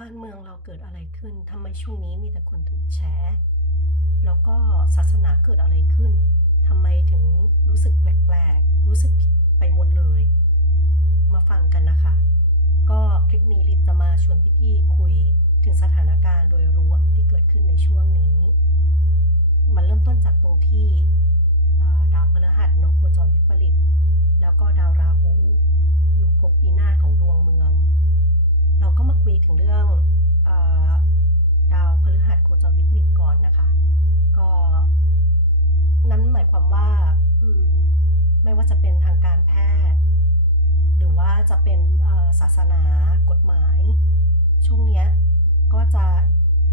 บ้านเมืองเราเกิดอะไรขึ้นทำไมช่วงนี้มีแต่คนถูกแฉแล้วก็ศาสนาเกิดอะไรขึ้นทำไมถึงรู้สึกแปลกๆ รู้สึกผิดไปหมดเลย มาฟังกันนะคะ ก็คลิปนี้ลิศจะมาชวนพี่ๆคุยถึงสถานการณ์โดยรวมที่เกิดขึ้นในช่วงนี้ มันเริ่มต้นจากตรงที่ จรวิปริตก่อนนะคะ ก็นั้นหมายความว่าอมไม่ว่าจะเป็นทางการแพทย์ หรือว่าจะเป็นศาสนากฎหมาย ช่วงเนี้ยก็จะ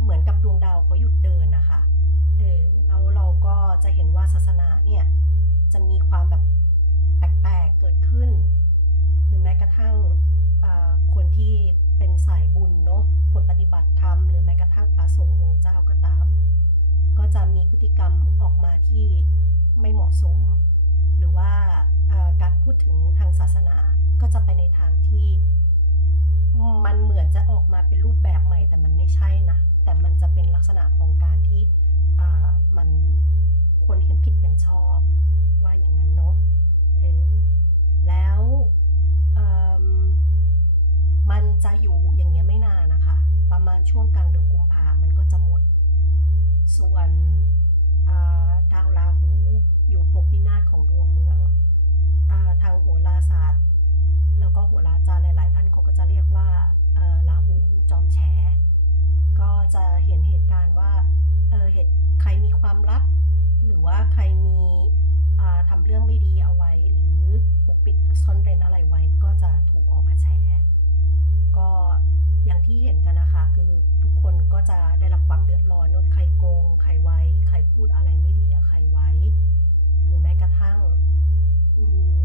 เหมือนกับดวงดาวเขาหยุดเดินนะคะเออแล้วเราก็จะเห็นว่าศาสนาเนี่ยจะมีความแบบ เจ้าก็ตาม ก็จะมีพฤติกรรมออกมาที่ไม่เหมาะสม หรือว่าการพูดถึงทางศาสนาก็จะไปในทางที่มันเหมือนจะออกมาเป็นรูปแบบใหม่แต่มันไม่ใช่นะ แต่มันจะเป็นลักษณะของการที่ มาณช่วงกลางเดือนกุมภามันก็จะหมด ส่วนดาวราหูอยู่ภพวินาศของดวงเมืองอทางโหราศาสตร์ แล้วก็โหราจารย์หลาย ๆ ท่านเขาก็จะเรียกว่าราหูจอมแฉ ก็จะเห็นเหตุการณ์ว่าเออเหตุใครมีความลับ ที่เห็นกันนะคะ คือทุกคนก็จะได้รับความเดือดร้อนนอะใครโกงใครไว้ ใครพูดอะไรไม่ดีกับใครไว้ หรือแม้กระทั่งอืม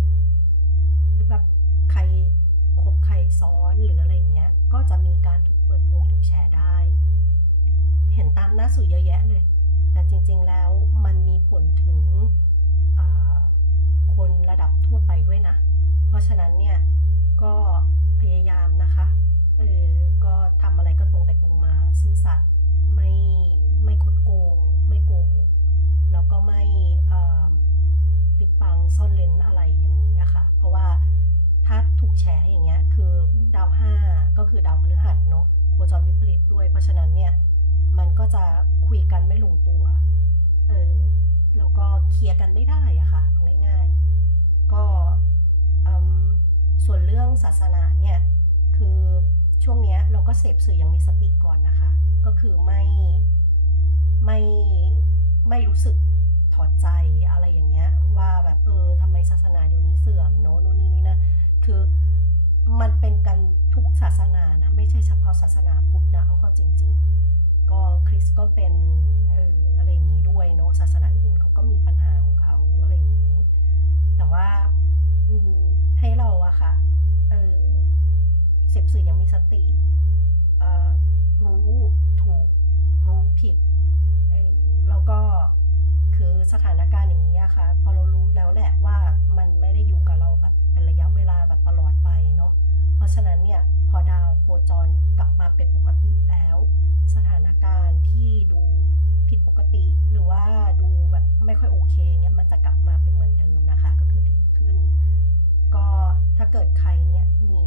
หรือแบบใครคบใครซ้อนหรืออะไรอย่างเงี้ย ก็จะมีการถูกเปิดโปงถูกแฉได้ เห็นตามหน้าสื่อเยอะแยะเลย แต่จริง ๆแล้วมันมีผลถึงคนระดับทั่วไปด้วยนะ เพราะฉะนั้นเนี่ยก็พยายามนะคะ เออก็ทำอะไรก็ตรงไปตรงมาซื่อสัตย์ไม่ไม่คดโกง ไม่โกหกแล้วก็ไม่ปิดบังซ่อนเร้นอะไรอย่างนี้อะค่ะ เพราะว่าถ้าถูกแฉอย่างเงี้ยคือดาวห้าก็คือดาวพฤหัสเนาะโคจรวิปริตด้วย เพราะฉะนั้นเนี่ยมันก็จะคุยกันไม่ลงตัวเออแล้วก็เคลียร์กันไม่ได้อะค่ะเอาง่ายๆ ก็ส่วนเรื่องศาสนาเนี่ยคือ ช่วงเนี้ยเราก็เสพสื่ออย่างมีสติก่อนนะคะ ก็คือไม่ไม่ไม่รู้สึกถอดใจอะไรอย่างเงี้ย ว่าแบบเออทำไมศาสนาเดี๋ยวนี้เสื่อมเนอะนู่นนี่นี่นะคือมันเป็นกันทุกศาสนานะ ไม่ใช่เฉพาะศาสนาพุทธนะเอาเข้าจริง ๆ ก็คริสก็เป็น เสพสื่ออย่างมีสติรู้ถูกรู้ผิดแล้วก็คือสถานการณ์อย่างนี้อะค่ะพอเรารู้แล้วแหละว่ามันไม่ได้อยู่กับเราแบบเป็นระยะเวลาแบบตลอดไปเนาะเพราะฉะนั้นเนี่ยพอดาวโคจรกลับมาเป็นปกติแล้ว สถานการณ์ที่ดูผิดปกติหรือว่าดูแบบไม่ค่อยโอเคเนี่ยมันจะกลับมาเป็นเหมือนเดิมนะคะ ก็คือดีขึ้น ก็ถ้าเกิดใครเนี่ยมี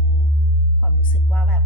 ความรู้สึกว่าแบบ